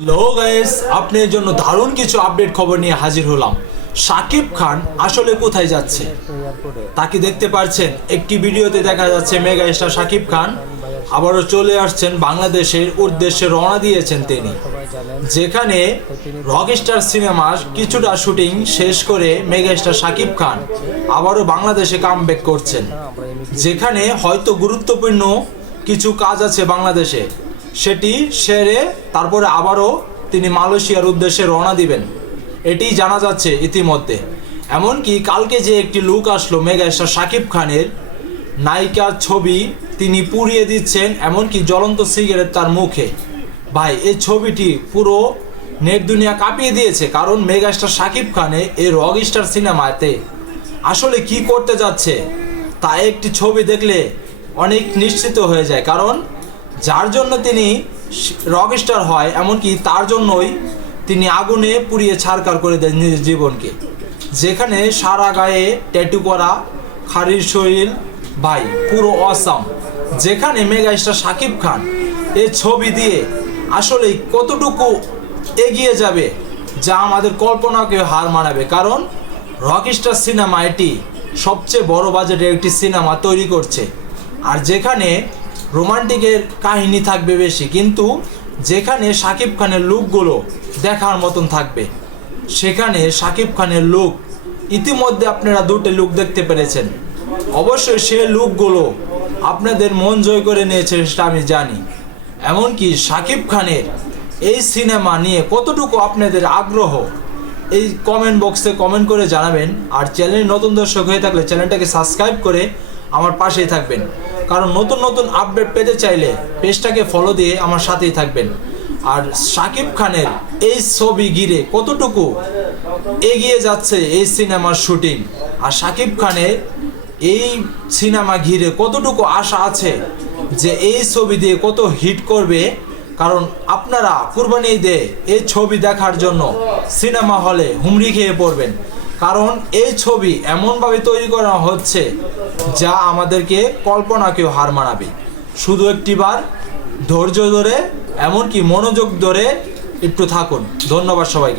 Hello guys, আপনাদের জন্য দারুণ কিছু আপডেট খবর নিয়ে হাজির হলাম। শাকিব খান আসলে কোথায় যাচ্ছে তাকে দেখতে পাচ্ছেন। একটি ভিডিওতে দেখা যাচ্ছে মেগা স্টার শাকিব খান আবারও চলে আসছেন বাংলাদেশের উদ্দেশ্যে, রওনা দিয়েছেন তিনি, যেখানে রকস্টার সিনেমার কিছুটা শুটিং শেষ করে মেগা স্টার শাকিব খান আবারও বাংলাদেশে কামব্যাক করছেন, যেখানে হয়তো গুরুত্বপূর্ণ কিছু কাজ আছে বাংলাদেশে, সেটি সেরে তারপরে আবারও তিনি মালয়েশিয়ার উদ্দেশ্যে রওনা দিবেন, এটি জানা যাচ্ছে ইতিমধ্যে। এমনকি কালকে যে একটি লুক আসলো মেগা স্টার শাকিব খানের নায়িকার ছবি তিনি পুড়িয়ে দিচ্ছেন, এমনকি জ্বলন্ত সিগারেট তার মুখে। ভাই, এই ছবিটি পুরো নেট দুনিয়া কাঁপিয়ে দিয়েছে, কারণ মেগা স্টার শাকিব খানে এই রকস্টার সিনেমাতে আসলে কি করতে যাচ্ছে তা একটি ছবি দেখলে অনেক নিশ্চিত হয়ে যায়। কারণ যার জন্য তিনি রকস্টার হয়, এমনকি তার জন্যই তিনি আগুনে পুড়িয়ে ছারখার করে দেন নিজের জীবনকে, যেখানে সারা গায়ে ট্যাটু করা, খারির শরীর, ভাই পুরো অসাম। যেখানে মেগা স্টার শাকিব খান এই ছবি দিয়ে আসলে কতটুকু এগিয়ে যাবে যা আমাদের কল্পনাকে হার মানাবে। কারণ রকস্টার সিনেমা এটি সবচেয়ে বড় বাজেটের একটি সিনেমা তৈরি করছে, আর যেখানে রোমান্টিকের কাহিনী থাকবে বেশি, কিন্তু যেখানে শাকিব খানের লুকগুলো দেখার মতন থাকবে। সেখানে শাকিব খানের লুক ইতিমধ্যে আপনারা দুটো লুক দেখতে পেরেছেন, অবশ্যই সে লুকগুলো আপনাদের মন জয় করে নিয়েছে সেটা আমি জানি। এমনকি শাকিব খানের এই সিনেমা নিয়ে কতটুকু আপনাদের আগ্রহ, এই কমেন্ট বক্সে কমেন্ট করে জানাবেন। আর চ্যানেলে নতুন দর্শক হয়ে থাকলে চ্যানেলটাকে সাবস্ক্রাইব করে আমার পাশেই থাকবেন, কারণ নতুন নতুন আপডেট পেতে চাইলে পেজটাকে ফলো দিয়ে আমার সাথেই থাকবেন। আর শাকিব খানের এই ছবি ঘিরে কতটুকু এগিয়ে যাচ্ছে এই সিনেমার শুটিং, আর শাকিব খানের এই সিনেমা ঘিরে কতটুকু আশা আছে যে এই ছবি দিয়ে কত হিট করবে। কারণ আপনারা কুরবানি ঈদে এই ছবি দেখার জন্য সিনেমা হলে হুমড়ি খেয়ে পড়বেন, কারণ এই ছবি এমনভাবে তৈরি করা হচ্ছে যা আমাদেরকে কল্পনাকেও হার মানাবে। শুধু একটিবার ধৈর্য ধরে, এমনকি মনোযোগ ধরে একটু থাকুন। ধন্যবাদ সবাইকে।